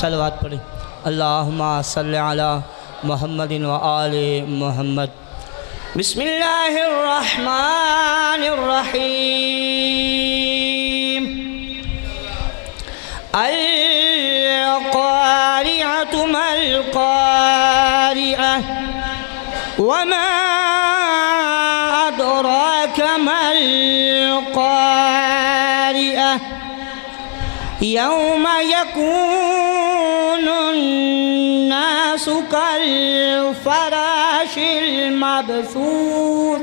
सलवात पढ़े अल्लाहुम्मा सल्लि अला मुहम्मद व आले मुहम्मद बिस्मिल्लाहिर रहमानिर रहीम अल-क़ारिअतु मल-क़ारिअह वमा अदराक मल-क़ारिअह यौम यकूनु अन्नासु कल-फ़राशिल मबसूस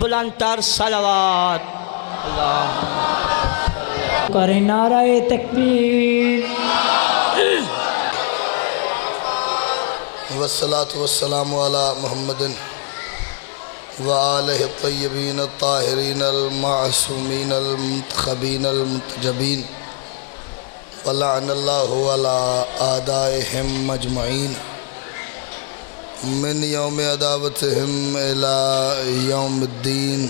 बुलंदतर सलावत अल्लाह करें नाराए तकबीर वस्सलातु वस्सलामु अला मुहम्मदिन व आलिहि तय्यबीन ताहिरीन अल-मासूमीन अल-मुंतखबीन अल-मुंतजबीन व लअनल्लाहु अला आदाइहिम मजमईन मिन यौम अदावतिहिम इला यौमिद्दीन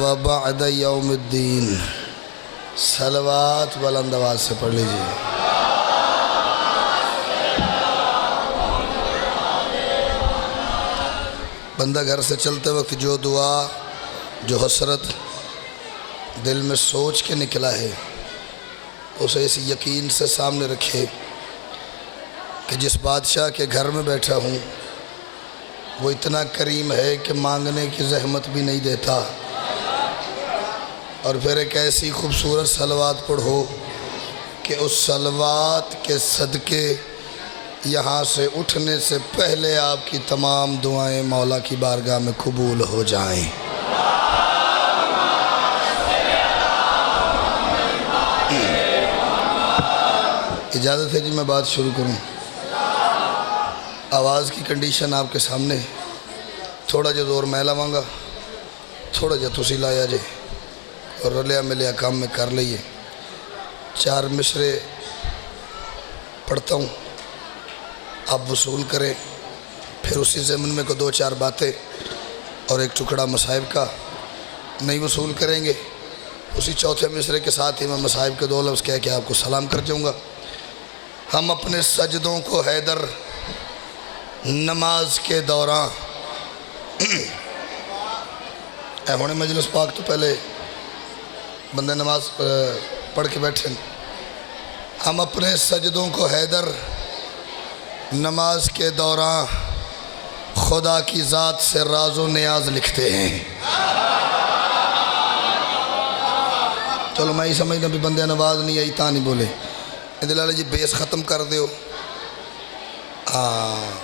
व बअद यौमिद्दीन। सलवात बुलंद आवाज़ से पढ़ लीजिए। बंदा घर से चलते वक्त जो दुआ जो हसरत दिल में सोच के निकला है उसे इस यकीन से सामने रखे कि जिस बादशाह के घर में बैठा हूँ वो इतना करीम है कि मांगने की जहमत भी नहीं देता। और फिर एक ऐसी खूबसूरत सलवात पढ़ो कि उस सलवात के सदक़े यहाँ से उठने से पहले आपकी तमाम दुआएं मौला की बारगाह में कबूल हो जाएं। इजाज़त है जी, मैं बात शुरू करूं। आवाज़ की कंडीशन आपके सामने, थोड़ा जो जोर मैं लावांगा, थोड़ा जो तुसी लाया जे और रलिया मिलिया काम में कर लीए। चार मिसरे पढ़ता हूँ, आप वसूल करें फिर उसी ज़मीन में को 2-4 बातें और एक टुकड़ा मसाहिब का नहीं वसूल करेंगे। उसी चौथे मिसरे के साथ ही मैं मसाहिब के 2 लफ्ज़ कह के आपको सलाम कर जाऊँगा। हम अपने सजदों को हैदर नमाज के दौरान होने मजलिस पाक तो पहले बंदे नमाज पढ़ के बैठे। हम अपने सजदों को हैदर नमाज के दौरान खुदा की ज़ात से राज़ो नियाज लिखते हैं। चलो मैं ही समझना भी बंदे नवाज नहीं आई ता नहीं बोले लाले जी बेस ख़त्म कर दो। हाँ,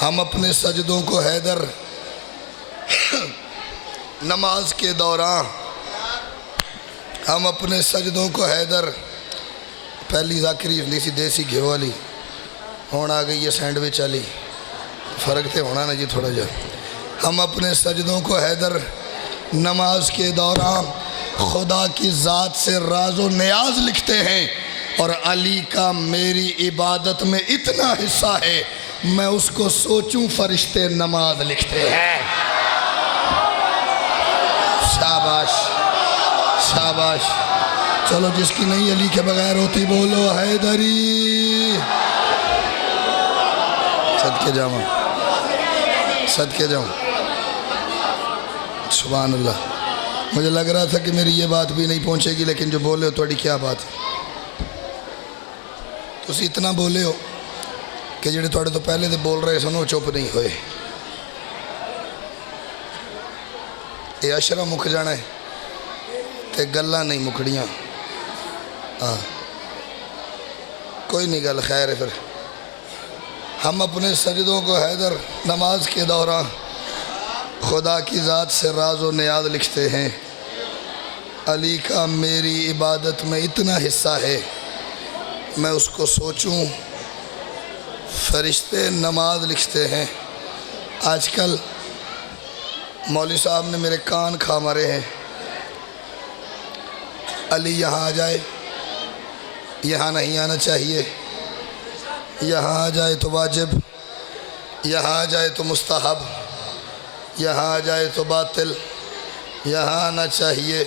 हम अपने सजदों को हैदर नमाज के दौरान हम अपने सजदों को हैदर पहली ज़ाकरी नहीं सी देसी घी वाली हुण आ गई है सैंडविच वाली फ़र्क तो होना ना जी थोड़ा जा। हम अपने सजदों को हैदर नमाज के दौरान खुदा की ज़ात से राज़ो नियाज लिखते हैं और अली का मेरी इबादत में इतना हिस्सा है मैं उसको सोचूं फरिश्ते नमाज लिखते हैं। शाबाश शाबाश। चलो जिसकी नहीं अली के बगैर होती बोलो हैदरी। सदके जाऊँ सदके जाऊँ। सुभान अल्लाह। मुझे लग रहा था कि मेरी ये बात भी नहीं पहुँचेगी लेकिन जो बोले हो थोड़ी क्या बात है। तुसी इतना बोले हो कि जेडे थोड़े तो पहले तो बोल रहे सन वो चुप नहीं होए। ये अशरा मुक जाना है तो गल्लां नहीं मुकड़ियाँ। हाँ कोई नहीं गल खैर है। फिर हम अपने सजदों को हैदर नमाज के दौरान खुदा की ज़ात से राज़ो नियाज लिखते हैं। अली का मेरी इबादत में इतना हिस्सा है मैं उसको सोचूं फरिश्ते नमाज लिखते हैं। आजकल मौलवी साहब ने मेरे कान खा मारे हैं। अली यहाँ आ जाए, यहाँ नहीं आना चाहिए, यहाँ आ जाए तो वाजिब, यहाँ आ जाए तो मुस्तहब, यहाँ आ जाए तो बातिल, यहाँ आना चाहिए,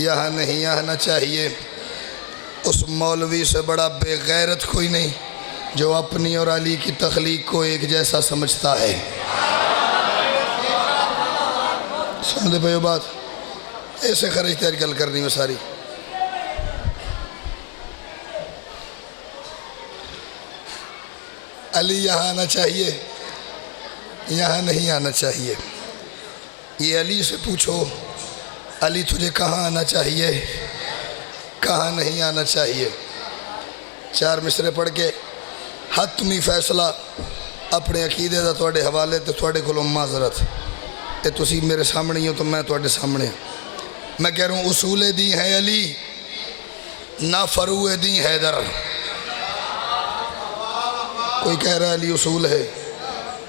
यहाँ नहीं आना चाहिए। उस मौलवी से बड़ा बेगैरत कोई नहीं जो अपनी और अली की तख्लीक को एक जैसा समझता है। समझे भाई बात ऐसे खर्च तैयारी गल करनी में सारी। अली यहाँ आना चाहिए, यहाँ नहीं आना चाहिए। ये अली से पूछो अली तुझे कहाँ आना चाहिए कहाँ नहीं आना चाहिए। 4 मिसरे पढ़ के हतमी फैसला अपने अकीदे का तुहाडे हवाले तो तुहाडे कोलों माजरत ये तुसी मेरे सामने ही हो तो मैं तुहाडे सामने। मैं कह रहा हूँ उसूल दी है अली ना फरूए दी हैदर। कोई कह रहा है अली उसूल है,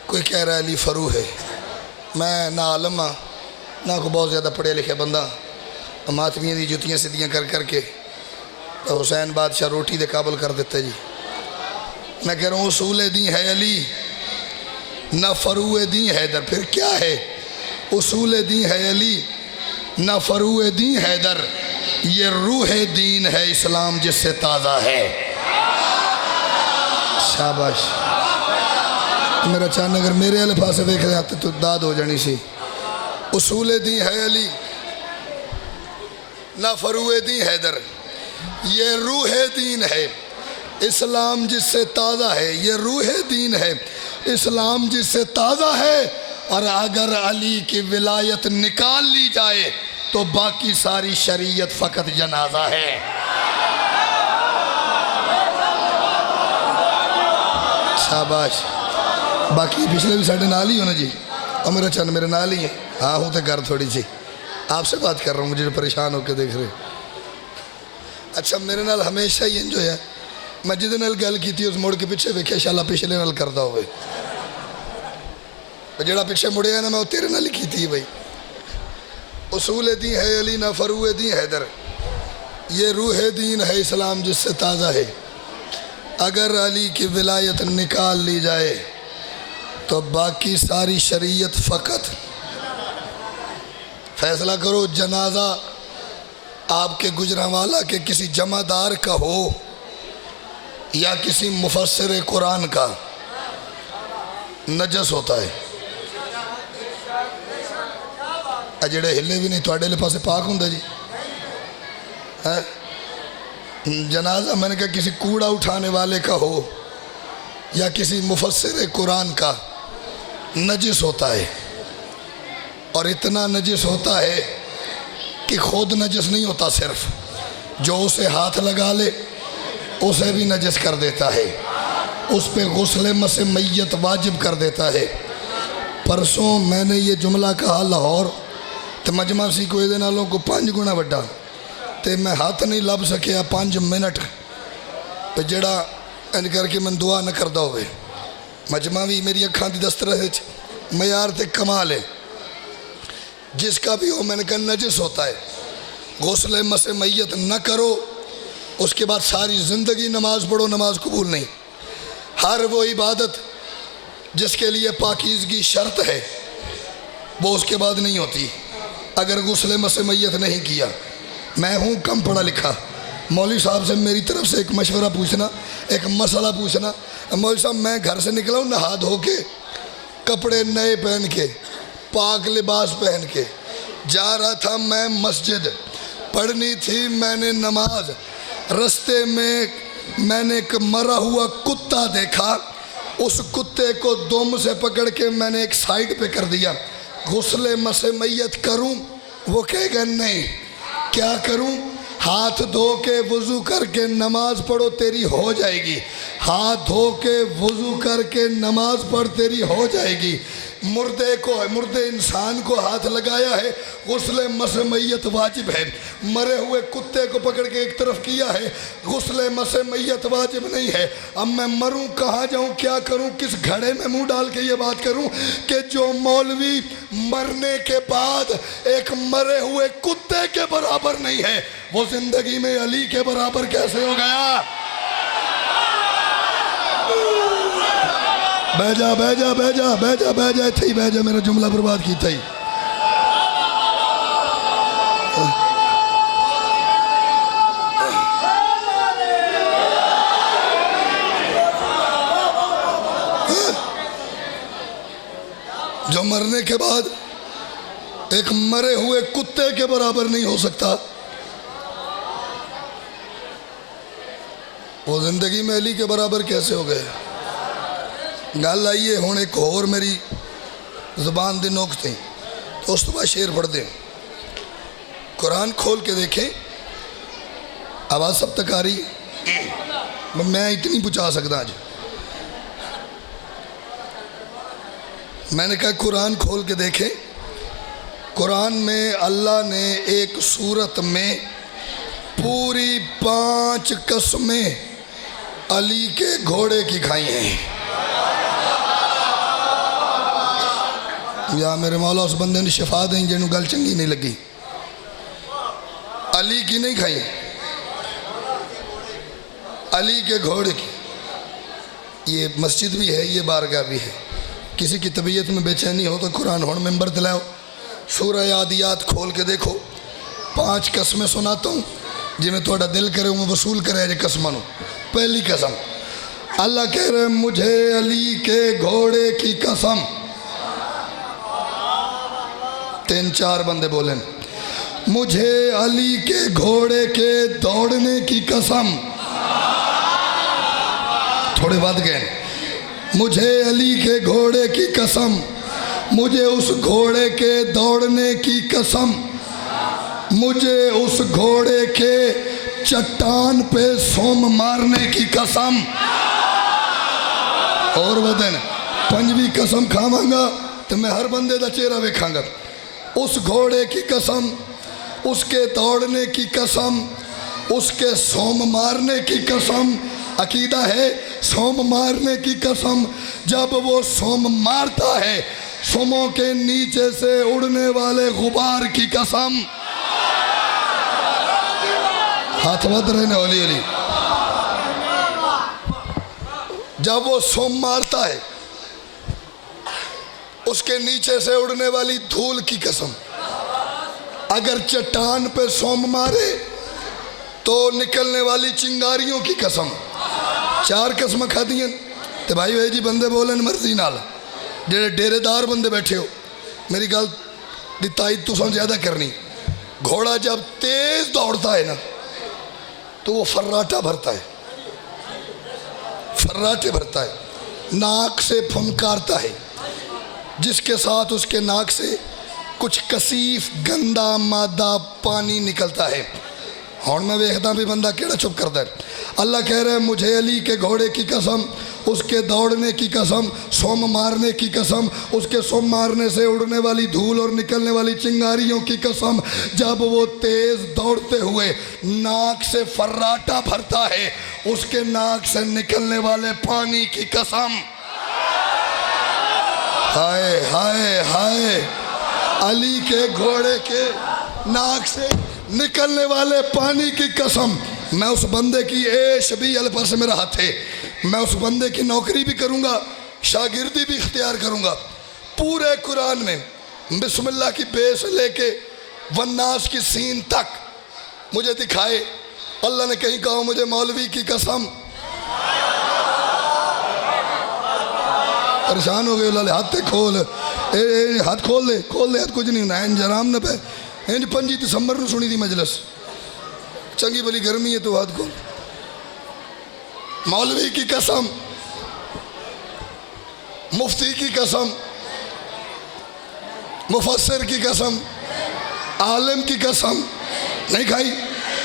कोई कह रहा है अली फरू है। मैं ना आलम हाँ ना को बहुत ज़्यादा पढ़े लिखे बंदा। मातमियाँ दी जुतियाँ सीधियाँ कर करके तो हुसैन बादशाह रोटी दे काबल कर देते जी। मैं कह रहा हूँ उसूल दी है अली ना फरूए दी हैदर। फिर क्या है उसूल दी है अली ना फरूए दी हैदर। ये रूह दीन है इस्लाम जिससे ताज़ा है। शाबाश। मेरा चांद अगर मेरे वाले पास देख रहे आते तो दाद हो जानी सी। उसूल दी है अली ना फरूए दी हैदर। ये रूह दीन है इस्लाम जिससे ताज़ा है। ये रूह दीन है इस्लाम जिससे ताज़ा है। और अगर अली की विलायत निकाल ली जाए तो बाकी सारी शरीयत फ़कत जनाजा है। शाबाश। बाकी पिछले भी साढ़े नाल ही हो ना जी। और मेरा चंद मेरे नाल ही है। हाँ हूँ तो कर थोड़ी सी आपसे बात कर रहा हूँ मुझे परेशान होकर देख रहे। अच्छा मेरे नाल हमेशा ही इंजो है मैं जिदे नाल गल की उस मुड़ के पिछे वेख्या शाला पिछले नाल करता हो जड़ा पिछे मुड़े ना मैं तेरे नाल की थी भाई। उसूल दी है अली ना फरूए दी हैदर। ये रूह दीन है इस्लाम जिससे ताज़ा है। अगर अली की विलायत निकाल ली जाए तो बाकी सारी शरीयत फ़कत फैसला करो, जनाजा आपके गुजरांवाला के किसी जमादार का हो या किसी मुफस्सिर कुरान का, नजस होता है। जेड़े हिले भी नहीं थोड़े पासे पाक होंगे जी है। जनाजा मैंने कहा किसी कूड़ा उठाने वाले का हो या किसी मुफस्सिर कुरान का, नजिस होता है। और इतना नजिस होता है कि खुद नजिस नहीं होता, सिर्फ जो उसे हाथ लगा ले उसे भी नजिस कर देता है, उस पर गुस्ले मसे मैयत वाजिब कर देता है। परसों मैंने ये जुमला कहा लाहौर तो मजमा सी कोई नालों को 5 गुना वड्डा, तो मैं हाथ नहीं लभ सकिया 5 मिनट तो जड़ा इन करके मैं दुआ न करता हो। मजमा भी मेरी अखां की दस्तरस मयार ते कमाल है, जिसका भी हो। मैंने कहा नजिस होता है, गुस्ले मसे मैयत न करो, उसके बाद सारी ज़िंदगी नमाज पढ़ो, नमाज कबूल नहीं। हर वो इबादत जिसके लिए पाकीज़गी शर्त है वो उसके बाद नहीं होती अगर गुस्ले मसे मैयत नहीं किया। मैं हूँ कम पढ़ा लिखा, मौलवी साहब से मेरी तरफ से एक मशवरा पूछना, एक मसला पूछना। मौलवी साहब मैं घर से निकला हूँ नहा धो के, कपड़े नए पहन के, पाक लिबास पहन के जा रहा था। मैं मस्जिद पढ़नी थी, मैंने नमाज, रास्ते में मैंने एक मरा हुआ कुत्ता देखा, उस कुत्ते को दुम से पकड़ के मैंने एक साइड पे कर दिया। गुस्ले मसे मैयत करूं? वो कहेगा नहीं। क्या करूं? हाथ धो के वज़ू करके नमाज पढ़ो, तेरी हो जाएगी। हाथ धो के वज़ू करके नमाज पढ़, तेरी हो जाएगी। मुर्दे को, मुर्दे इंसान को हाथ लगाया है, गुस्ले मसे मैयत वाजिब है। मरे हुए कुत्ते को पकड़ के एक तरफ किया है, गुस्ले मसे मैयत वाजिब नहीं है। अब मैं मरूं कहाँ जाऊं, क्या करूं, किस घड़े में मुंह डाल के ये बात करूं कि जो मौलवी मरने के बाद एक मरे हुए कुत्ते के बराबर नहीं है, वो जिंदगी में अली के बराबर कैसे हो गया? बैजा बैजा बैजा बैजा बैजा थी बैजा, मेरा जुमला बर्बाद की थी। जो मरने के बाद एक मरे हुए कुत्ते के बराबर नहीं हो सकता, वो जिंदगी में अली के बराबर कैसे हो गए? गल आई है हुण एक होर मेरी ज़ुबान दी नोक थी, तो उस तो बाद शेर पढ़ दें। कुरान खोल के देखें, आवाज़ सब तक आ रही है? मैं इतनी पहुँचा सकता आज। मैंने कहा कुरान खोल के देखें। कुरान में अल्लाह ने एक सूरत में पूरी 5 कसमें अली के घोड़े की खाई हैं। या मेरे मौला उस बंदे ने शिफा दी जिन्होंने गल चंगी नहीं लगी। अली की नहीं खाई, अली के घोड़े की। ये मस्जिद भी है, ये बारगाह भी है। किसी की तबीयत में बेचैनी हो तो कुरान हुण मिंबर दिलाओ, सूरह आदियात खोल के देखो। 5 कसमें सुनाता हूँ, जिमें थोड़ा दिल करे मैं वसूल करे जे कसमां नूं। पहली कसम अल्लाह कह रहे मुझे अली के घोड़े की कसम। 3-4 बंदे बोले मुझे अली के घोड़े के दौड़ने की कसम। थोड़े बढ़ गए। मुझे अली के घोड़े की कसम, मुझे उस घोड़े के दौड़ने की कसम, मुझे उस घोड़े के चट्टान पे सोम मारने की कसम। और वदन 5वीं कसम खावांगा तो मैं हर बंदे का चेहरा वेखांगा। उस घोड़े की कसम, उसके दौड़ने की कसम, उसके सोम मारने की कसम। अकीदा है सोम मारने की कसम। जब वो सोम मारता है, सोमों के नीचे से उड़ने वाले गुबार की कसम। हाथ मत रहने वाली अली। जब वो सोम मारता है, उसके नीचे से उड़ने वाली धूल की कसम, अगर चट्टान पे सोम मारे तो निकलने वाली चिंगारियों की कसम। 4 कसम खादियां। तो भाई भाई जी बंदे बोलन मर्जी नाल, जेडे डेरेदार बंदे बैठे हो, मेरी गल दी ताईद तुसां ज़्यादा करनी। घोड़ा जब तेज दौड़ता है ना तो वो फर्राटा भरता है, फर्राटे भरता है, नाक से फुनकारता है, जिसके साथ उसके नाक से कुछ कसीफ गंदा मादा पानी निकलता है। हुण मैं वेखदा भी बंदा केड़ा चुप करता है। अल्लाह कह रहे हैं मुझे अली के घोड़े की कसम, उसके दौड़ने की कसम, सोम मारने की कसम, उसके सोम मारने से उड़ने वाली धूल और निकलने वाली चिंगारियों की कसम। जब वो तेज दौड़ते हुए नाक से फर्राटा भरता है, उसके नाक से निकलने वाले पानी की कसम। हाय हाय हाय, अली के घोड़े के नाक से निकलने वाले पानी की कसम। मैं उस बंदे की ऐश भी अल पर से मेरा हाथ है, मैं उस बंदे की नौकरी भी करूंगा, शागिर्दी भी इख्तियार करूंगा। पूरे कुरान में बिस्मिल्लाह की बे से लेके वन्नास की सीन तक मुझे दिखाए। अल्लाह ने कहीं कहा मुझे मौलवी की कसम, परेशान हो गए। हाथ खोल, हाथ खोल दे, खोल दे हाथ, कुछ नहीं होना। इंज आराम न पे, इंज 25 दिसंबर को सुनी थी मजलिस, चंगी भली गर्मी है तो हाथ खोल। मौलवी की कसम, मुफ्ती की कसम, मुफस्सिर की कसम, आलिम की कसम। नहीं खाई,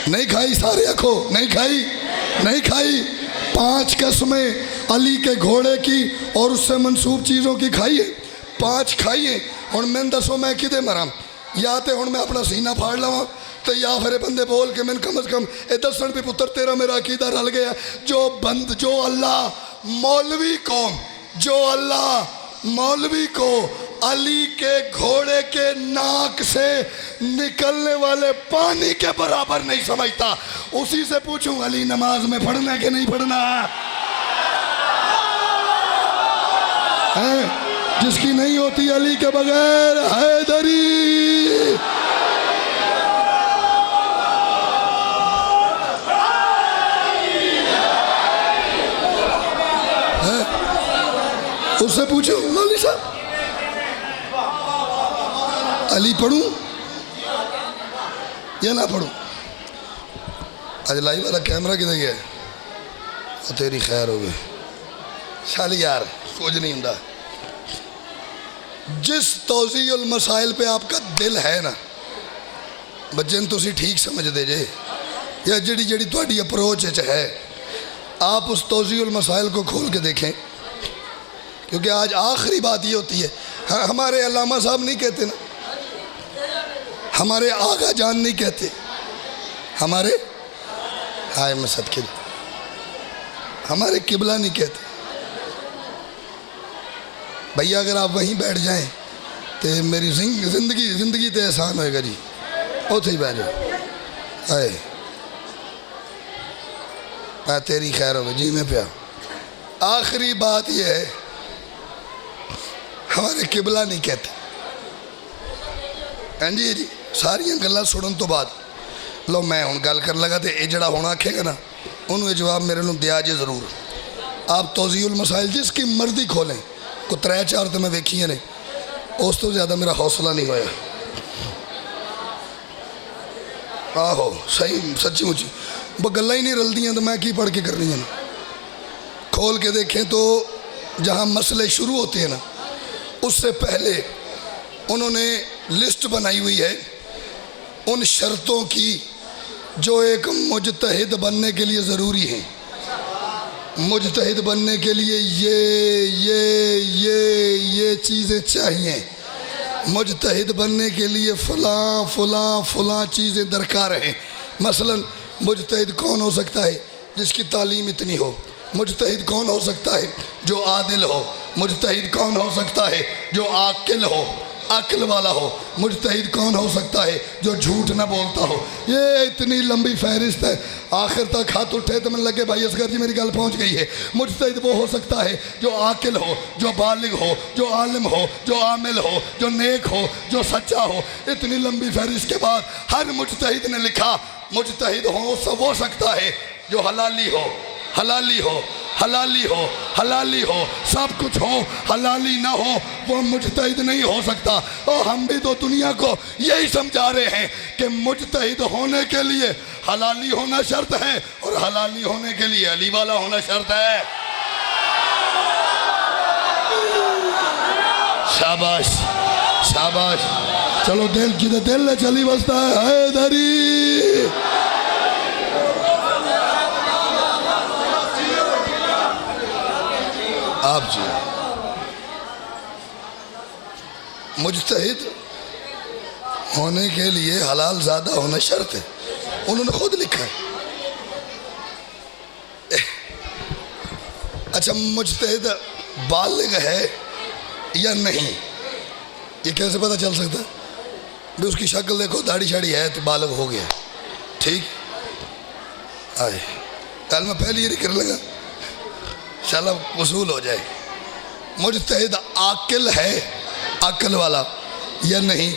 नहीं खाई, सारे आखो नहीं खाई, नहीं खाई। 5 कसमें अली के घोड़े की और उससे मंसूब चीज़ों की खाई है, 5 खाई है। हुण मैं दसो मैं किदे मरा, या तो हुण मैं अपना सीना फाड़ लवां, तो या फिर बंदे बोल के मैंने कम अज कम ये दसन भी पुत्र तेरा मेरा अकीदा रल गया। जो अल्लाह मौलवी को, जो अल्लाह मौलवी को अली के घोड़े के नाक से निकलने वाले पानी के बराबर नहीं समझता, उसी से पूछूं अली नमाज में पढ़ना है कि नहीं पढ़ना है? जिसकी नहीं होती अली के बगैर हैदरी। उससे पूछो मौलवी साहब अली पढ़ूं या ना पढ़ूं? आज लाइव वाला कैमरा किधर गया? तेरी खैर हो गई साल यार, कुछ नहीं होता। जिस तौज़ीउल मसाइल पे आपका दिल है ना बच्चे तुम ठीक समझते जे, या जड़ी जड़ी थोड़ी अप्रोच है, आप उस तौज़ीउल मसाइल को खोल के देखें। क्योंकि आज आखिरी बात ये होती है, हमारे अल्लामा साहब नहीं कहते ना, हमारे आगा जान नहीं कहते, हमारे हाय मैं सदके, हमारे किबला नहीं कहते। भैया अगर आप वहीं बैठ जाएं तो मेरी जिंदगी तो एहसान होएगा जी, उथे ही बैठ जाओ। आए मैं तेरी खैर हो जी मैं प्या। आखिरी बात यह है, हमारे किबला नहीं कहते। हाँ जी सारिया गल्लां सुनने तो बाद लो मैं हुण गल कर लगा, तो ये जड़ा होना आखेगा ना उन्होंने जवाब मेरे को दिया जे जरूर। आप तौज़ीउल मसाइल जिसकी मर्जी खोलें, को 3-4 तो मैं वेखियां ने, उस तो ज़्यादा मेरा हौसला नहीं होया। आहो सही सच्ची मुच्ची वो गल्लां ही नहीं रलदियां, तो मैं की पढ़ के करनी है। खोल के देखें तो जहाँ मसले शुरू होते हैं ना, उससे पहले उन्होंने लिस्ट बनाई हुई है उन शर्तों की जो एक मुजतहिद बनने के लिए ज़रूरी हैं। मुजतहिद बनने के लिए ये चीज़ें चाहिए। मुजतहिद बनने के लिए फ़लाँ फ़लाँ फ़लाँ चीज़ें दरकार हैं। मसलन मुजतहिद कौन हो सकता है? जिसकी तालीम इतनी हो। मुजतहिद कौन हो सकता है? जो आदिल हो। मुजतहिद कौन हो सकता है? जो आकिल हो। अक्ल वाला हो। मुजतहिद कौन हो सकता है? जो झूठ ना बोलता हो। ये इतनी लंबी फहरिस्त है, आखिर तक हाथ उठे तो मैंने लगे भाई असगर जी मेरी गल पहुंच गई है। मुजतहिद वो हो सकता है जो आकिल हो, जो बालिग हो, जो आलिम हो, जो आमिल हो, जो नेक हो, जो सच्चा हो। इतनी लंबी फहरिस्त के बाद हर मुजतहिद ने लिखा मुजतहिद हो सब हो सकता है जो हलाली हो, हलाली हो, हलाली हो, हलाली हो, सब कुछ हो, हलाली ना हो वो मुजतहिद नहीं हो सकता। और हम भी तो दुनिया को यही समझा रहे हैं कि मुजतहिद होने के लिए हलाली होना शर्त है और हलाली होने के लिए अली वाला होना शर्त है। शाबाश शाबाश। चलो दिल जिधर दिल है चली बसता है हैदरी। आप जी मुजतहिद होने के लिए हलाल ज़्यादा होना शर्त है, उन्होंने खुद लिखा है। अच्छा मुजतहिद बालिग है या नहीं ये कैसे पता चल सकता है? भी उसकी शक्ल देखो, दाढ़ी शाड़ी है तो बालिग हो गया। ठीक आए कल मैं पहले ये कर लगा शाला वसूल हो जाए। मुजतहिद आकिल है, अक्ल वाला या नहीं?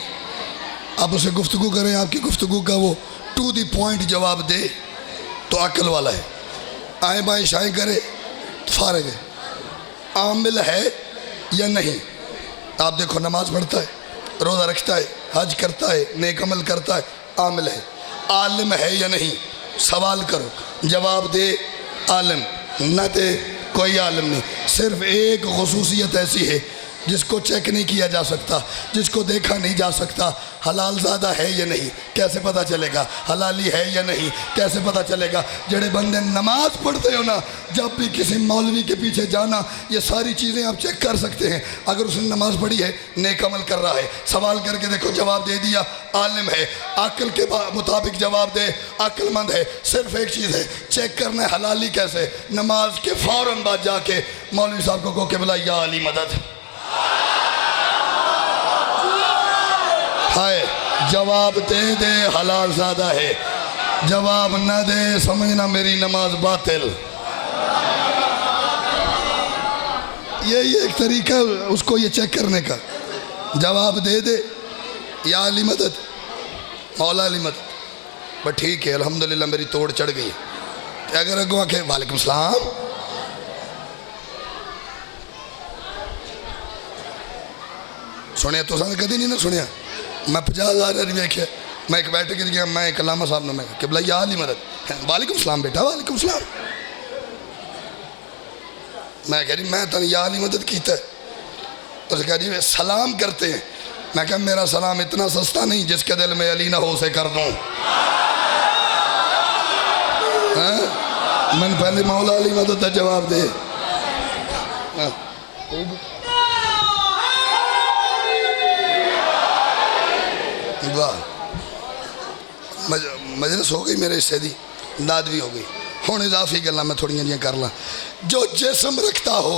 आप उसे गुफ्तगू करें, आपकी गुफ्तगू का वो टू द पॉइंट जवाब दे तो अक्ल वाला है। आए बाएं शाएं करे तो फारग है। आमिल है या नहीं? आप देखो नमाज पढ़ता है, रोज़ा रखता है, हज करता है, नेक अमल करता है, आमिल है। आलिम है या नहीं? सवाल करो, जवाब दे आलिम, न दे कोई आलिम नहीं। सिर्फ एक खुसूसियत ऐसी है जिसको चेक नहीं किया जा सकता, जिसको देखा नहीं जा सकता। हलाल ज़्यादा है या नहीं कैसे पता चलेगा? हलाली है या नहीं कैसे पता चलेगा? जड़े बंदे नमाज पढ़ते हो ना, जब भी किसी मौलवी के पीछे जाना, ये सारी चीज़ें आप चेक कर सकते हैं। अगर उसने नमाज पढ़ी है, नेक अमल कर रहा है, सवाल करके देखो जवाब दे दिया, आलिम है, अक्ल के मुताबिक जवाब दे, अक्लमंद है। सिर्फ एक चीज़ है चेक करना है हलाली कैसे? नमाज के फ़ौरन बाद जाके मौलवी साहब को कहो कि बोला या अली मदद। हाय जवाब दे हलाल ज़्यादा है, जवाब न दे समझना मेरी नमाज बातिल। यही एक तरीका उसको ये चेक करने का। जवाब दे या अली मदद, मौला अली मदद, बट ठीक है अल्हम्दुलिल्लाह मेरी तोड़ चढ़ गई। अगर अगवा के वालेकुम सलाम, सुनिया तो कभी नहीं ना सुनिया। मैं 50,000 वेख्या, मैं एक बैठक गया, मैं एक अलामा साहब ने मैं कि बोला या अली मदद, वालेकुम सलाम बेटा, वालेकुम सलाम। मैं कह रही मैं तो या अली मदद कीता है। तो कह जी सलाम करते हैं। मैं कहा मेरा सलाम इतना सस्ता नहीं जिसके दिल में अली ना हो उसे कर दूँ। मैंने पहले मौला अली मदद का जवाब दे। वाह मजलिस हो गई मेरे हिस्से दी, दाद भी हो गई। हुण इजाफी गल्लां मैं थोड़ियां जिहियां कर ला। जो जिस्म रखता हो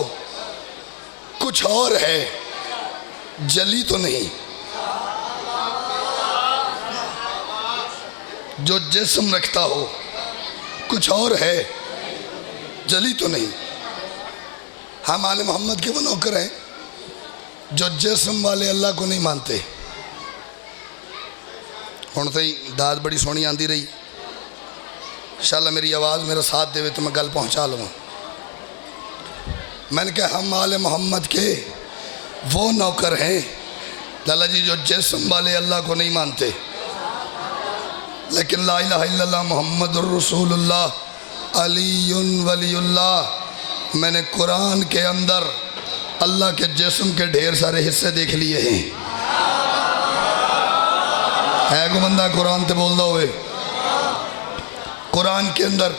कुछ और है, जली तो नहीं। जो जिस्म रखता हो कुछ और है, जली तो नहीं। हम आले मोहम्मद के वो नौकर हैं जो जिस्म वाले अल्लाह को नहीं मानते। हुण तो दाद बड़ी सोहनी आती रही, इंशाअल्लाह मेरी आवाज़ मेरा साथ दे तो मैं गल पहुँचा लवां। मैंने कहा हम आले मोहम्मद के वो नौकर हैं लाला जी जो जिस्म वाले अल्लाह को नहीं मानते, लेकिन ला इलाहा इल्लल्लाह मुहम्मदुर रसूलुल्लाह अलीयुन वलीयुल्लाह। मैंने कुरान के अंदर अल्लाह के जिस्म के ढेर सारे हिस्से देख लिए हैं। है को बंदा कुरान ते बोलता हुए, कुरान के अंदर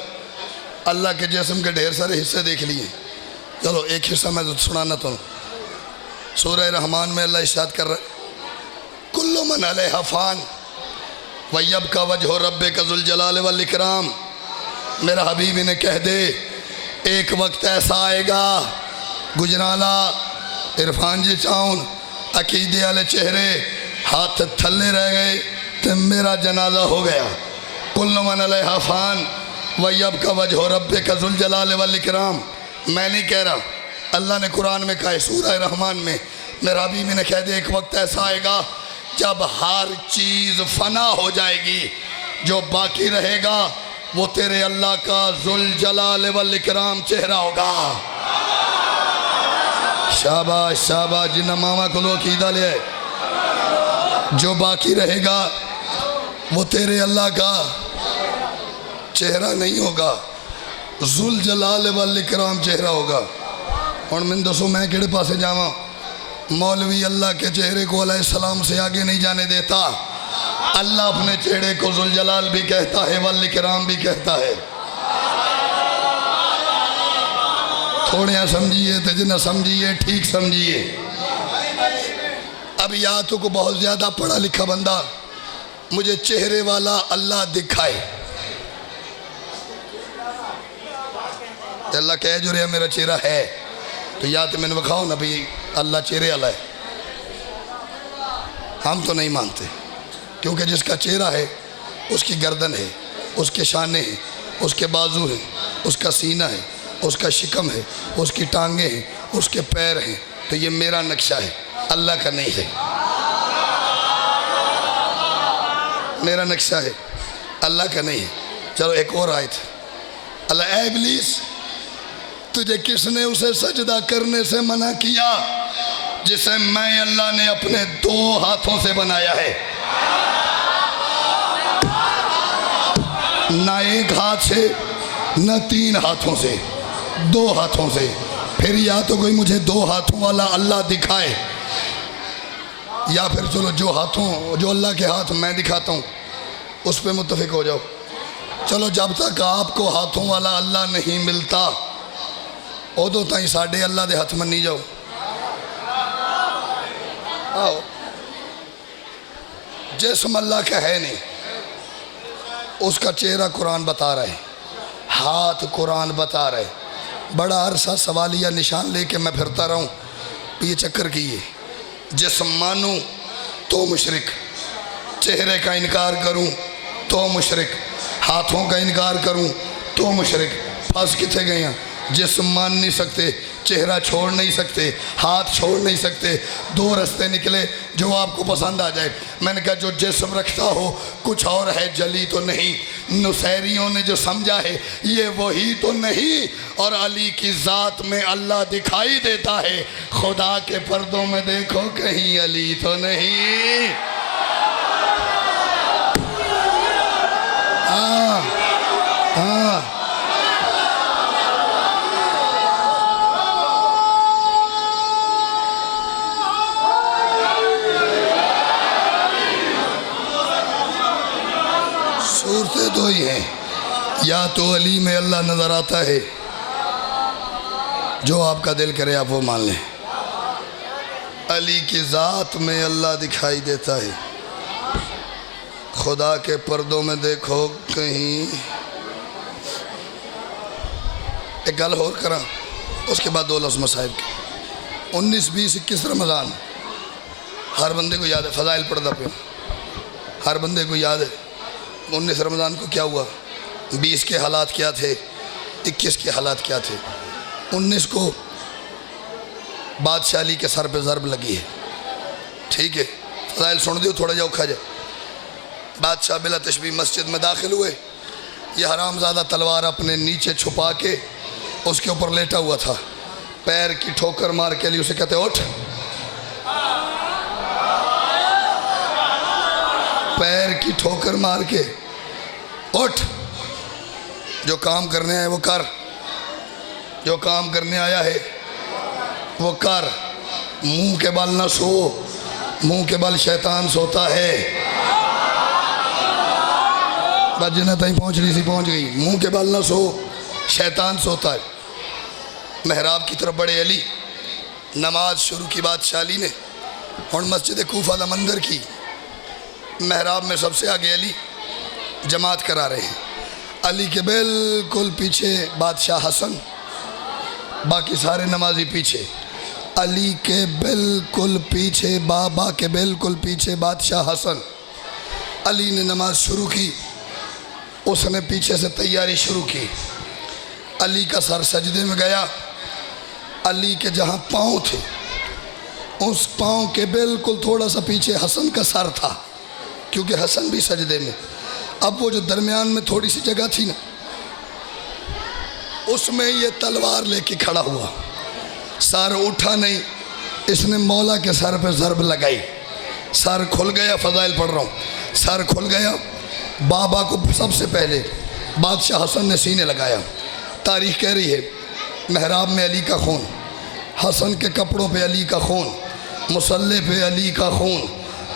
अल्लाह के जिस्म के ढेर सारे हिस्से देख लिए। चलो एक हिस्सा मैं तो सुनाना तुम। सूरह रहमान में अल्लाह इरशाद कर रहा है, कुल्लु मन अलैहा फान वयब्का वजहु रब्बिका ज़ुल जलाल वल इकराम। मेरा हबीब इन्हें कह दे एक वक्त ऐसा आएगा, गुजराला इरफान जी चाउन अकीदे वाले चेहरे हाथ थल्ले रह गए तो मेरा जनाजा हो गया। कुल्लु मन अलैहा फ़ान व यबका वजहु रब्बिका ज़ुल जलाल वल इकराम। मैं नहीं कह रहा, अल्लाह ने कुरान में कहा है सूरह रहमान में, मेरा भी मैंने कह दिया एक वक्त ऐसा आएगा जब हर चीज़ फना हो जाएगी, जो बाकी रहेगा वो तेरे अल्लाह का ज़ुल जलाल वल इकराम चेहरा होगा। शाबाश शाबाश, जिन्ना मामा को लो अकीदा ले, जो बाकी रहेगा वो तेरे अल्लाह का चेहरा नहीं होगा, ज़ुल जलाल वल इकराम चेहरा होगा। और मैं दसो मैं किहड़े पासे जावा? मौलवी अल्लाह के चेहरे को अलैहिस्सलाम से आगे नहीं जाने देता। अल्लाह अपने चेहरे को ज़ुल जलाल भी कहता है, वल इकराम भी कहता है। थोड़ा समझिए तो जितना समझिए ठीक समझिए। अब या तो को बहुत ज़्यादा पढ़ा लिखा बंदा मुझे चेहरे वाला अल्लाह दिखाए, अल्लाह कह जो रहा मेरा चेहरा है, तो या तो मैंने दिखाओ ना भाई अल्लाह चेहरे वाला है। हम तो नहीं मानते, क्योंकि जिसका चेहरा है उसकी गर्दन है, उसके शाने हैं, उसके बाजू हैं, उसका सीना है, उसका शिकम है, उसकी टांगे हैं, उसके पैर हैं। तो ये मेरा नक्शा है, अल्लाह का नहीं है। मेरा नक्शा है, अल्लाह का नहीं है। चलो एक और आयत, अल्लाह ऐ इब्लीस तुझे किसने उसे सजदा करने से मना किया जिसे मैं अल्लाह ने अपने 2 हाथों से बनाया है? ना एक हाथ से न 3 हाथों से, 2 हाथों से। फिर या तो कोई मुझे 2 हाथों वाला अल्लाह दिखाए, या फिर चलो जो अल्लाह के हाथ मैं दिखाता हूँ उस पर मुत्तफिक हो जाओ। चलो जब तक आपको हाथों वाला अल्लाह नहीं मिलता उदों ताई साढ़े अल्लाह के हथ मनी जाओ। आओ, जिस्म अल्लाह का है नहीं, उसका चेहरा कुरान बता रहा है, हाथ कुरान बता रहा है। बड़ा अरसा सवालिया निशान लेके मैं फिरता रहूं, ये चक्कर की है। जिस्म मानूं तो मुशरिक, चेहरे का इनकार करूं तो मुशरिक, हाथों का इनकार करूं तो मुशरिक। फंस किथे गए हैं? जिस्म मान नहीं सकते, चेहरा छोड़ नहीं सकते, हाथ छोड़ नहीं सकते। 2 रास्ते निकले जो आपको पसंद आ जाए। मैंने कहा जो जिस्म रखता हो कुछ और है, जली तो नहीं। नुसैरियों ने जो समझा है ये वही तो नहीं। और अली की ज़ात में अल्लाह दिखाई देता है, खुदा के पर्दों में देखो कहीं अली तो नहीं। हाँ हाँ, सूरतें 2 ही हैं, या तो अली में अल्लाह नज़र आता है, जो आपका दिल करे आप वो मान लें। अली की ज़ात में अल्लाह दिखाई देता है, खुदा के पर्दों में देखो कहीं। एक गल और करा, उसके बाद 2 लफ्ज़ मसाइब के। 19, 20, 21 रमज़ान हर बंदे को याद है, फ़ज़ाइल पढ़ता पे हर बंदे को याद है। 19 रमज़ान को क्या हुआ, 20 के हालात क्या थे, 21 के हालात क्या थे। 19 को बादशाह अली के सर पे ज़रब लगी है, ठीक है। फ़ज़ाइल सुन दियो, थोड़ा जा औखा जाए। बादशाह बिला तशबीह मस्जिद में दाखिल हुए, ये हरामज़ादा तलवार अपने नीचे छुपा के उसके ऊपर लेटा हुआ था। पैर की ठोकर मार के लिए उसे कहते उठ, पैर की ठोकर मार के उठ, जो काम करने आया वो कर, जो काम करने आया है वो कर। मुंह के बल ना सो, मुंह के बल शैतान सोता है। बस जिन्हें तई पहुँच रही सी पहुँच गई। मुंह के बल ना सो, शैतान सोता है। महराब की तरफ बड़े अली, नमाज शुरू की बादशाह अली ने। और मस्जिद कूफा दा मंदिर की महराब में सबसे आगे अली जमात करा रहे हैं। अली के बिल्कुल पीछे बादशाह हसन, बाकी सारे नमाजी पीछे। अली के बिल्कुल पीछे, बाबा के बिल्कुल पीछे बादशाह हसन। अली ने नमाज शुरू की, उसने पीछे से तैयारी शुरू की। अली का सर सजदे में गया। अली के जहाँ पाँव थे उस पाँव के बिल्कुल थोड़ा सा पीछे हसन का सर था, क्योंकि हसन भी सजदे में। अब वो जो दरमियान में थोड़ी सी जगह थी ना, उसमें ये तलवार लेके खड़ा हुआ। सर उठा नहीं, इसने मौला के सर पे ज़रब लगाई, सर खुल गया। फ़ज़ाइल पढ़ रहा हूँ, सर खुल गया। बाबा को सबसे पहले बादशाह हसन ने सीने लगाया। तारीख़ कह रही है महराब में अली का खून, हसन के कपड़ों पे अली का खून, मुसल्ले पे अली का खून,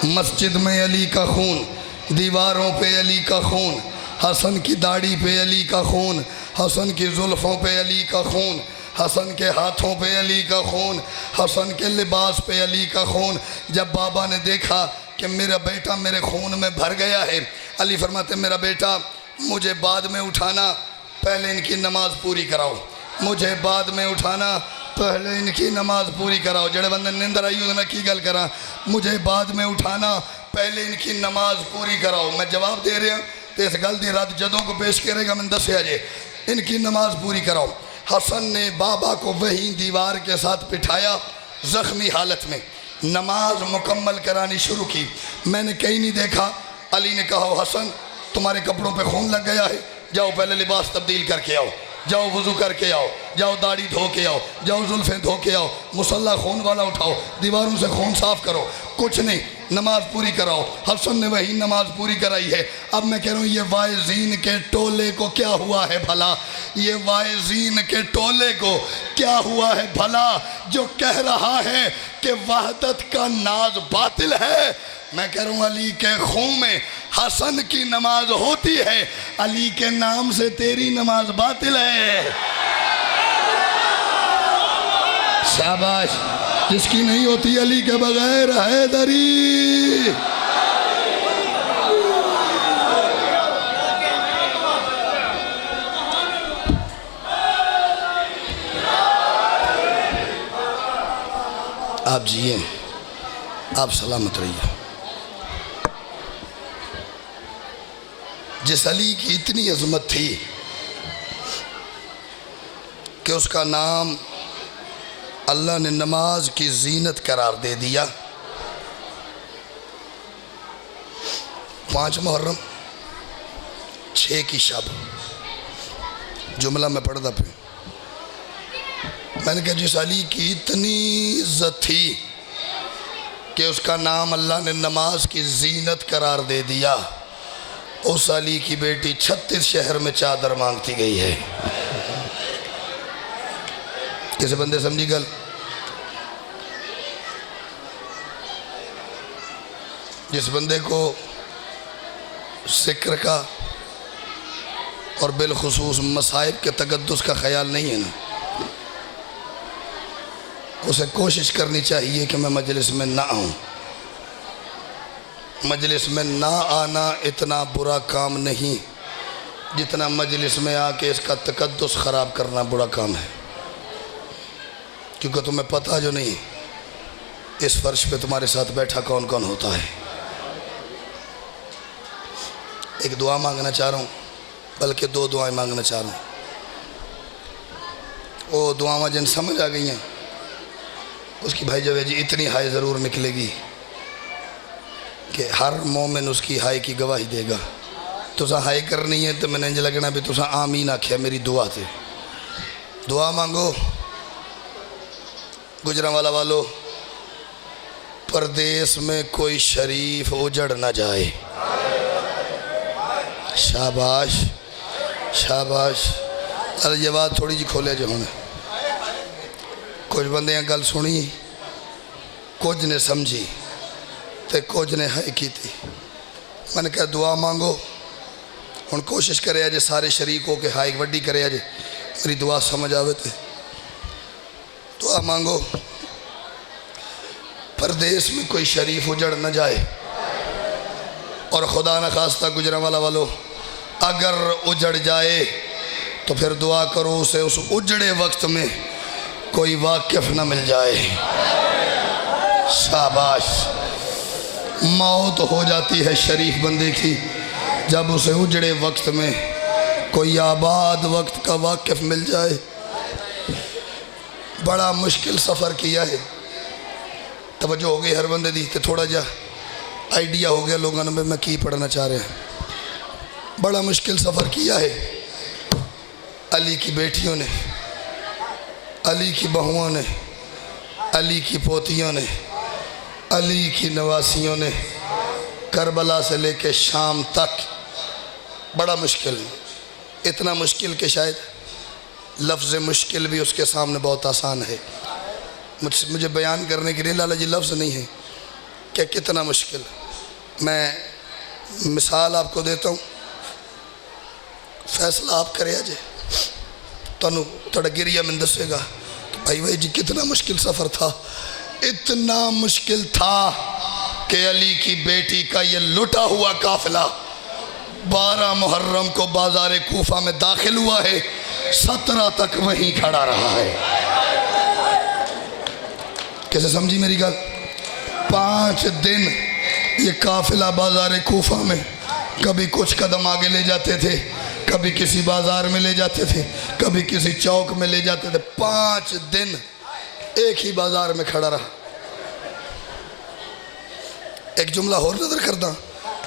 मस्जिद में अली का खून, दीवारों पे अली का खून, हसन की दाढ़ी पे अली का खून, हसन की जुल्फ़ों पे अली का खून, हसन के हाथों पे अली का खून, हसन के लिबास पे अली का खून। जब बाबा ने देखा कि मेरा बेटा मेरे खून में भर गया है, अली फरमाते मेरा बेटा मुझे बाद में उठाना, पहले इनकी नमाज पूरी कराओ। मुझे बाद में उठाना, पहले इनकी नमाज पूरी कराओ। जड़े बंदे निंदर आई उन्हें की गल करा, मुझे बाद में उठाना, पहले इनकी नमाज पूरी कराओ। मैं जवाब दे रहा तो इस गल की रद्द जदों को पेश करेगा मैं दसिया जे, इनकी नमाज पूरी कराओ। हसन ने बाबा को वहीं दीवार के साथ बिठाया, ज़ख्मी हालत में नमाज मुकम्मल करानी शुरू की। मैंने कहीं नहीं देखा। अली ने कहा हसन तुम्हारे कपड़ों पे खून लग गया है, जाओ पहले लिबास तब्दील करके आओ, जाओ वज़ू करके आओ, जाओ दाढ़ी धो के आओ, जाओ जुल्फ़ें धो के आओ, मुसल्ला खून वाला उठाओ, दीवारों से खून साफ़ करो। कुछ नहीं, नमाज पूरी कराओ। हसन ने वही नमाज पूरी कराई है। अब मैं कह रहा हूँ ये वाइज़ीन के टोले को क्या हुआ है भला, ये वाइज़ीन के टोले को क्या हुआ है भला जो कह रहा है कि वहदत का नाज बातिल है। मैं कह रहा हूँ अली के खून में हसन की नमाज होती है, अली के नाम से तेरी नमाज बातिल है। शाबाश, जिसकी नहीं होती अली के बगैर हैदरी। आप जिए, आप सलामत रहिए। जिस अली की इतनी अजमत थी कि उसका नाम अल्लाह ने नमाज की जीनत करार दे दिया। 5 मुहर्रम 6 की शब, जुमला में पढ़ता पे मैंने कहा जिस अली की इतनी इज्जत थी कि उसका नाम अल्लाह ने नमाज की जीनत करार दे दिया, उस अली की बेटी 36 शहर में चादर मांगती गई है। किसी बंदे समझी गल? जिस बंदे को ज़िक्र का और बिलखुसूस मसाइब के तकद्दुस का ख्याल नहीं है ना, उसे कोशिश करनी चाहिए कि मैं मजलिस में ना आऊँ। मजलिस में ना आना इतना बुरा काम नहीं जितना मजलिस में आके इसका तकद्दुस ख़राब करना बुरा काम है। क्योंकि तुम्हें पता जो नहीं इस फर्श पे तुम्हारे साथ बैठा कौन कौन होता है। एक दुआ मांगना चाह रहा हूँ, बल्कि 2 दुआएं मांगना चाह रहा हूँ। वो दुआएं जिन समझ आ गई हैं उसकी भाई जवेद जी इतनी हाय ज़रूर निकलेगी कि हर मोमिन उसकी हाय की गवाही देगा। तुसा हाय करनी है तो मैंने इंज लगना भी तुसा आमीन आख्या मेरी दुआ से। दुआ मांगो। गुजरांवाला वालों, परदेश में कोई शरीफ उजड़ ना जाए। शाबाश शाबाश। अरे ये बात थोड़ी जी खोले जो होने, कुछ बंदे गल सुनी, कुछ ने समझी तो कुछ ने हाय की थी। मैंने कहा दुआ मांगो। हुण कोशिश करे अजे सारे शरीक हो के हाय वड्डी करे अजे मेरी दुआ समझ आवे तो दुआ मांगो। परदेश में कोई शरीफ उजड़ न जाए। और खुदा न खास्ता गुजरांवाला वालों, अगर उजड़ जाए तो फिर दुआ करो उसे उस उजड़े वक्त में कोई वाकिफ न मिल जाए। शाबाश। मौत हो जाती है शरीफ बंदे की जब उसे उजड़े वक्त में कोई आबाद वक्त का वाकिफ मिल जाए। बड़ा मुश्किल सफ़र किया है। तवज्जो हो गई हर बंदे दी तो थोड़ा जा आइडिया हो गया लोगों ने मैं की पढ़ना चाह रहा हैं। बड़ा मुश्किल सफ़र किया है। अली की बेटियों ने, अली की बहुओं ने, अली की पोतियों ने, अली की नवासियों ने करबला से लेके शाम तक बड़ा मुश्किल, इतना मुश्किल कि शायद लफ्ज़ मुश्किल भी उसके सामने बहुत आसान है। मुझे बयान करने के लिए लाला जी लफ्ज़ नहीं है कि कितना मुश्किल। मैं मिसाल आपको देता हूँ, फैसला आप करे अजे तुहानू थोड़ा गिरिया में दसेगा कि भाई भाई जी कितना मुश्किल सफ़र था। इतना मुश्किल था कि अली की बेटी का ये लुटा हुआ काफिला 12 मुहर्रम को बाज़ार कूफा में दाखिल हुआ है, 17 तक वहीं खड़ा रहा है। कैसे समझी मेरी गल? 5 दिन ये काफिला बाज़ार कूफा में कभी कुछ कदम आगे ले जाते थे, कभी किसी बाज़ार में ले जाते थे, कभी किसी चौक में ले जाते थे। 5 दिन एक ही बाज़ार में खड़ा रहा। एक जुमला और नज़र कर दा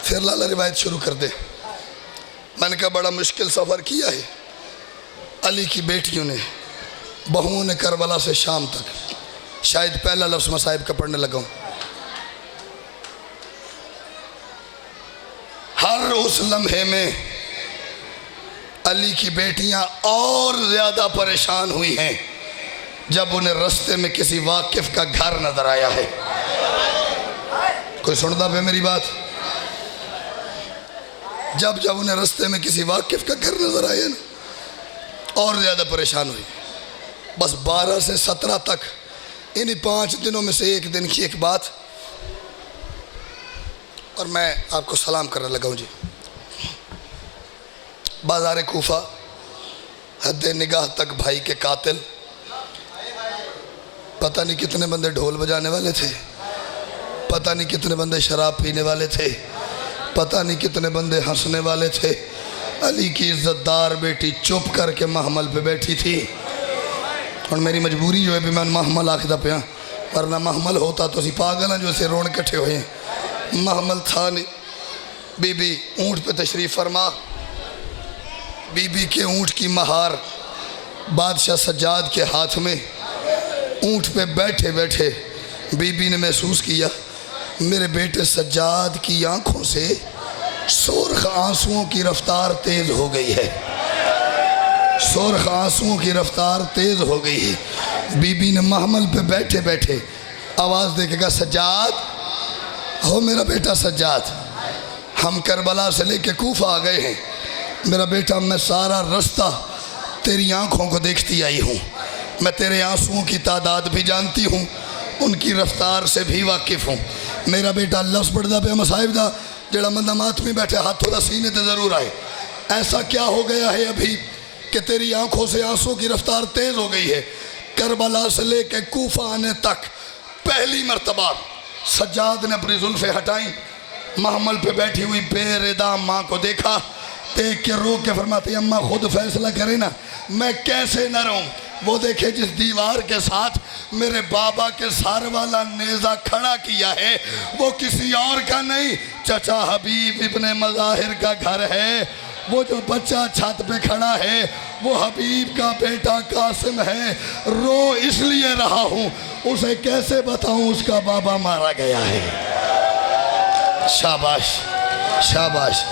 फिर लाला रिवायत शुरू कर दे। मैंने कहा बड़ा मुश्किल सफ़र किया है अली की बेटियों ने, बहुओं ने करबला से शाम तक। शायद पहला लफ्ज़ मसाइब का पढ़ने लगा हूँ। हर उस लम्हे में अली की बेटियां और ज़्यादा परेशान हुई हैं जब उन्हें रास्ते में किसी वाकिफ का घर नजर आया है। कोई सुनता पे मेरी बात? जब जब उन्हें रास्ते में किसी वाकिफ का घर नजर आया ना, और ज़्यादा परेशान हुई। बस 12 से 17 तक इन्हीं 5 दिनों में से एक दिन की एक बात, और मैं आपको सलाम करने लगा हूँ जी। बाज़ार कूफा, हद निगाह तक भाई के कातिल, पता नहीं कितने बंदे ढोल बजाने वाले थे, पता नहीं कितने बंदे शराब पीने वाले थे, पता नहीं कितने बंदे हंसने वाले थे। अली की इज्जतदार बेटी चुप करके महमल पे बैठी थी। और मेरी मजबूरी जो है भी मैं महमल आखदा पिया, वरना महमल होता तो असी पागल हैं जो इसे रोन इकट्ठे हुए हैं। महमल था नहीं। बीबी ऊँट पे तशरीफ़ फरमा, बीबी के ऊँट की महार बादशाह सज्जाद के हाथ में। ऊँट पे बैठे बैठे बीबी ने महसूस किया मेरे बेटे सज्जाद की आंखों से सुर्ख आंसुओं की रफ्तार तेज़ हो गई है, सुर्ख आंसुओं की रफ्तार तेज़ हो गई है। बीबी ने महमल पे बैठे बैठे आवाज़ दे के कहा, सज्जाद, हो मेरा बेटा सज्जाद, हम करबला से लेके कूफा आ गए हैं। मेरा बेटा, मैं सारा रास्ता तेरी आंखों को देखती आई हूँ। मैं तेरे आंसुओं की तादाद भी जानती हूँ, उनकी रफ्तार से भी वाकिफ़ हूँ। मेरा बेटा लफ्ज़ पढ़दा पे मसाहिब दा, जड़ा बंदा माथ में बैठे हाथों का सीने ते ज़रूर आए। ऐसा क्या हो गया है अभी कि तेरी आंखों से आंसू की रफ्तार तेज़ हो गई है? करबला से लेके कूफा आने तक पहली मरतबा सज्जाद ने अपनी जुल्फ़ें हटाई, महमल पे बैठी हुई बेरिदा माँ को देखा, देख के रो के फरमाती, अम्मा खुद फैसला करे ना, मैं कैसे न रहूं। वो देखे जिस दीवार के साथ मेरे बाबा के सार वाला नेज़ा खड़ा किया है वो किसी और का नहीं, चचा हबीब इब्ने मज़ाहिर का घर है। वो जो बच्चा छत पे खड़ा है वो हबीब का बेटा कासिम है। रो इसलिए रहा हूँ, उसे कैसे बताऊँ उसका बाबा मारा गया है। शाबाश शाबाश।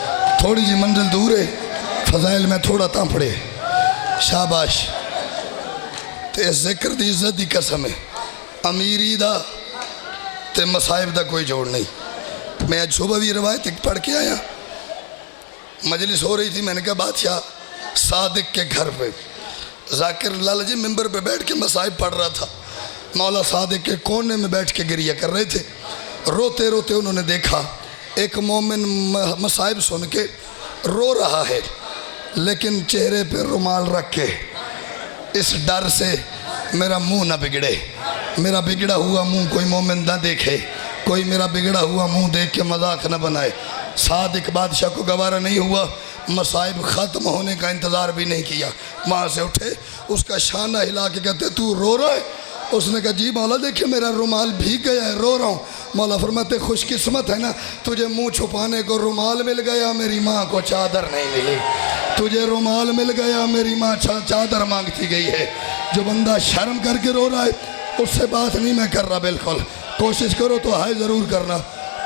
थोड़ी सी मंजिल दूर है, फजाइल में थोड़ा तां पड़े। शाबाश। ते जिक्र दी इज्जत दी कसम है, अमीरी दा ते मसाइब दा कोई जोड़ नहीं। मैं आज सुबह भी रवायत पढ़ के आया, मजलिस हो रही थी, मैंने कहा बादशाह सादिक के घर पे जाकिर लाला जी मिंबर पे बैठ के मसाइब पढ़ रहा था। मौला सादिक के कोने में बैठ के गिरिया कर रहे थे। रोते रोते उन्होंने देखा एक मोमिन मसाइब सुन के रो रहा है, लेकिन चेहरे पे रुमाल रख के, इस डर से मेरा मुंह ना बिगड़े, मेरा बिगड़ा हुआ मुंह कोई मोमिन ना देखे, कोई मेरा बिगड़ा हुआ मुंह देख के मजाक न बनाए। सादिक बादशाह को गवारा नहीं हुआ, मसाइब ख़त्म होने का इंतज़ार भी नहीं किया। वहाँ से उठे, उसका शाना हिला के कहते तू रो रहा है? उसने कहा जी मौला देखिए मेरा रुमाल भीग गया है, रो रहा हूँ। मौला फरमाते खुशकिस्मत है ना, तुझे मुंह छुपाने को रुमाल मिल गया, मेरी माँ को चादर नहीं मिली। तुझे रुमाल मिल गया, मेरी माँ चादर मांगती गई है। जो बंदा शर्म करके रो रहा है उससे बात नहीं मैं कर रहा, बिल्कुल कोशिश करो तो हाय ज़रूर करना।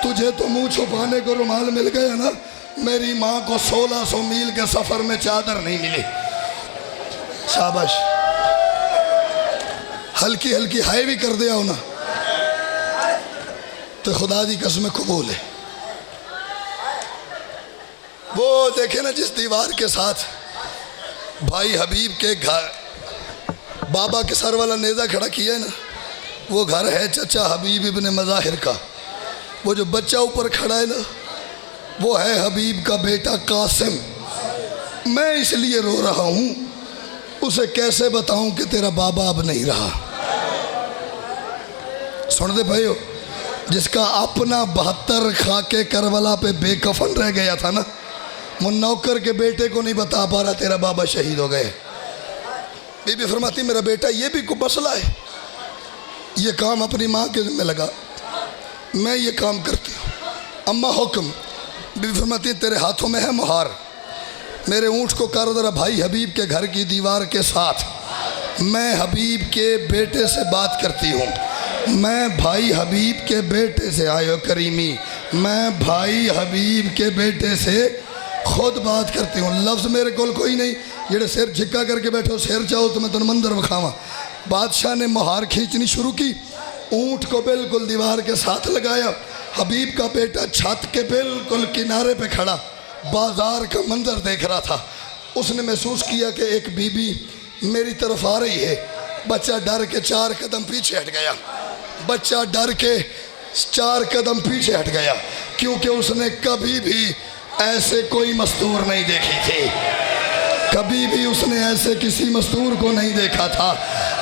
तुझे तो मुंह छुपाने को रुमाल मिल गया ना, मेरी माँ को 1600 मील के सफ़र में चादर नहीं मिली। शाबाश, हल्की हल्की हाय भी कर दिया हो ना तो खुदा दी कसम कबूल है। वो देखे ना जिस दीवार के साथ भाई हबीब के घर बाबा के सर वाला नेज़ा खड़ा किया है ना, वो घर है चचा हबीब इब्न मज़ाहिर का। वो जो बच्चा ऊपर खड़ा है ना, वो है हबीब का बेटा कासिम। मैं इसलिए रो रहा हूँ, उसे कैसे बताऊँ कि तेरा बाबा अब नहीं रहा। सुन दे भाइयों, जिसका अपना 72 खाके करबला पे बेकफन रह गया था ना, वो नौकर के बेटे को नहीं बता पा रहा तेरा बाबा शहीद हो गए। बीबी फरमाती मेरा बेटा ये भी को मसला है, ये काम अपनी माँ के जिम्मे लगा, मैं ये काम करती हूँ। अम्मा हुक्म। बीबी फरमाती तेरे हाथों में है मुहार, मेरे ऊँट को कर जरा भाई हबीब के घर की दीवार के साथ। मैं हबीब के बेटे से बात करती हूँ, मैं भाई हबीब के बेटे से आयो करीमी, मैं भाई हबीब के बेटे से खुद बात करती हूँ। लफ्ज़ मेरे को कोई नहीं, जेड़े सिर झिक्का करके बैठो, सिर चाहो तो मैं तुम मंदिर विखावा। बादशाह ने मुहार खींचनी शुरू की, ऊँट को बिल्कुल दीवार के साथ लगाया। हबीब का बेटा छत के बिल्कुल किनारे पे खड़ा बाजार का मंजर देख रहा था। उसने महसूस किया कि एक बीबी मेरी तरफ आ रही है। बच्चा डर के 4 कदम पीछे हट गया, बच्चा डर के 4 कदम पीछे हट गया, क्योंकि उसने कभी भी ऐसे कोई मस्तूर नहीं देखी थी, कभी भी उसने ऐसे किसी मस्तूर को नहीं देखा था।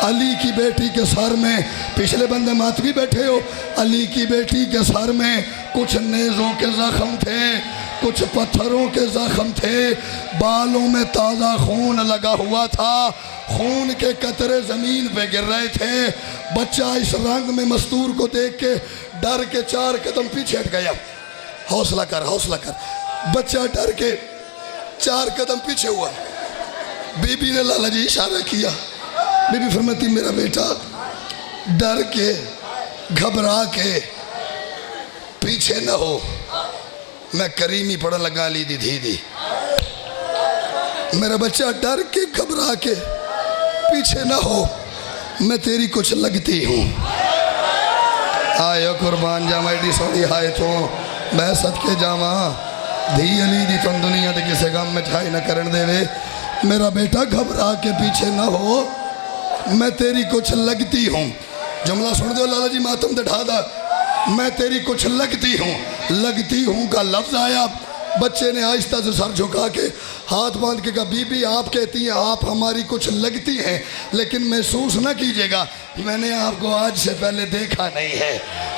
अली की बेटी के सर में, पिछले बंदे मातवी बैठे हो, अली की बेटी के सर में कुछ नेज़ों के ज़ख्म थे, कुछ पत्थरों के ज़ख्म थे, बालों में ताज़ा खून लगा हुआ था, खून के कतरे ज़मीन पे गिर रहे थे। बच्चा इस रंग में मस्तूर को देख के डर के 4 कदम पीछे हट गया। हौसला कर, हौसला कर। बच्चा डर के 4 कदम पीछे हुआ। बीबी ने लाला जी इशारा किया। बीबी फरमाती मेरा बेटा डर के घबरा के पीछे न हो, मैं करीमी पढ़न लगा ली दी धी। मेरा बच्चा डर के घबरा के पीछे न हो, मैं तेरी कुछ लगती हूँ। आयो कुर्बान जावा एडी सोनी हाय तो मैं सदके जावा, धी अली दी तुम दुनिया के किसी गम में ठाई न करन देवे। मेरा बेटा घबरा के पीछे न हो, मैं तेरी कुछ लगती हूँ। जुमला सुन दो लाला जी मातम दिठा दा, मैं तेरी कुछ लगती हूँ का लफ्ज़ आया। बच्चे ने आहिस्ता से सर झुका के हाथ बांध के कहा बीबी आप कहती हैं आप हमारी कुछ लगती हैं, लेकिन महसूस न कीजिएगा, मैंने आपको आज से पहले देखा नहीं है,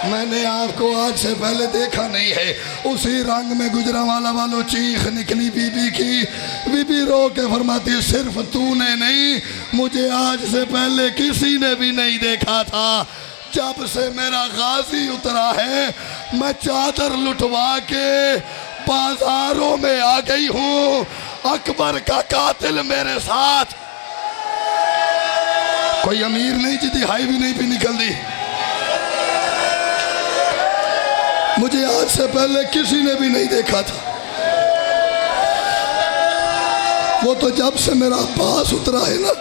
मैंने आपको आज से पहले देखा नहीं है। उसी रंग में गुजरांवाला वालों चीख निकली बीबी की। बीबी रो के फरमाती सिर्फ तूने नहीं, मुझे आज से पहले किसी ने भी नहीं देखा था। जब से मेरा गाजी उतरा है मैं चादर लुटवा के बाजारों में आ गई हूँ। अकबर का कातिल मेरे साथ। कोई अमीर नहीं जिदी हाई भी नहीं भी निकल दी। मुझे आज से पहले किसी ने भी नहीं देखा था। वो तो जब से मेरा पास उतरा है ना।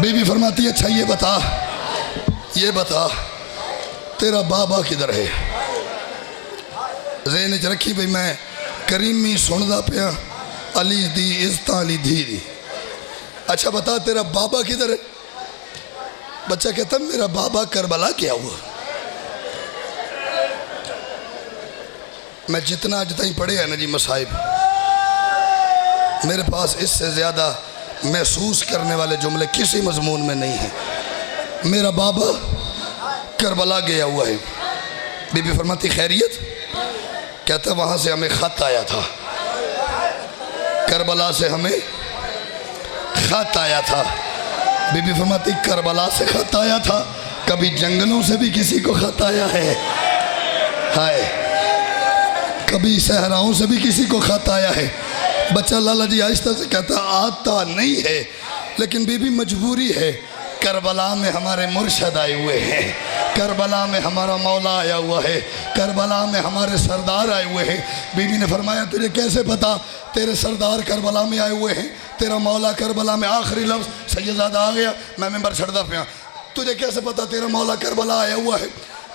बीबी फरमाती अच्छा ये बता तेरा बाबा किधर है। ज़हन च रखी भाई मैं करीमी सुनदा पिया अली दी इज्जत अली धी दी। अच्छा बता तेरा बाबा किधर है। बच्चा कहता मेरा बाबा करबला क्या हुआ। मैं जितना अज तक पढ़े है ना जी मसाइब, मेरे पास इससे ज़्यादा महसूस करने वाले जुमले किसी मजमून में नहीं हैं। मेरा बाबा करबला गया हुआ है। बीबी फरमाती खैरियत? कहता वहाँ से हमें ख़त आया था, करबला से हमें ख़त आया था। बीबी फरमाती करबला से ख़त आया था, कभी जंगलों से भी किसी को ख़त आया है? हाय, कभी सहराओं से भी किसी को ख़त आया है? बच्चा लाला जी आहिस्ता से कहता आता नहीं है, लेकिन बीबी मजबूरी है। करबला में हमारे मुर्शद आए हुए हैं, करबला में हमारा मौला आया हुआ है, करबला में हमारे सरदार आए हुए हैं। बीबी ने फरमाया तुझे कैसे पता तेरे सरदार करबला में आए हुए हैं, तेरा मौला करबला में? आखिरी लफ्ज़ सैयदजादा आ गया, मैं मेंबर छड़दा पिया, तुझे कैसे पता तेरा मौला करबला आया हुआ है?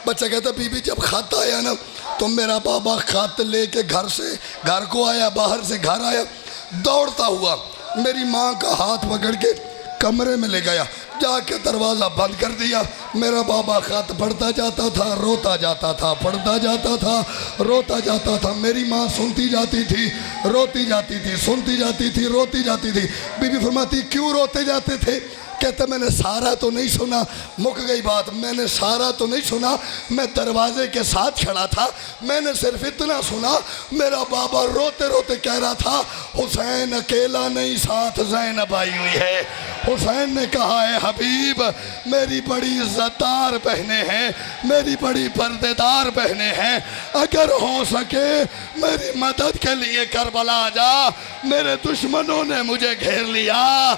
बच्चा कहता बीबी जब खत आया ना तो मेरा बाबा खत लेके घर को आया, बाहर से घर आया दौड़ता हुआ, मेरी माँ का हाथ पकड़ के कमरे में ले गया, जाके दरवाज़ा बंद कर दिया। मेरा बाबा खत पढ़ता जाता था, रोता जाता था, पढ़ता जाता था, रोता जाता था। मेरी माँ सुनती जाती थी, रोती जाती थी, सुनती जाती थी, रोती जाती थी। बीबी फरमाती क्यों रोते जाते थे? कहता मैंने सारा तो नहीं सुना। मुक गई बात, मैंने सारा तो नहीं सुना, मैं दरवाजे के साथ खड़ा था, मैंने सिर्फ इतना सुना, मेरा बाबा रोते रोते कह रहा था हुसैन अकेला नहीं, साथ ज़ैनब आई हुई है। हुसैन ने कहा है हबीब मेरी बड़ी इज्जतदार बहनें हैं, मेरी बड़ी पर्देदार बहनें हैं, अगर हो सके मेरी मदद के लिए करबला जा, मेरे दुश्मनों ने मुझे घेर लिया।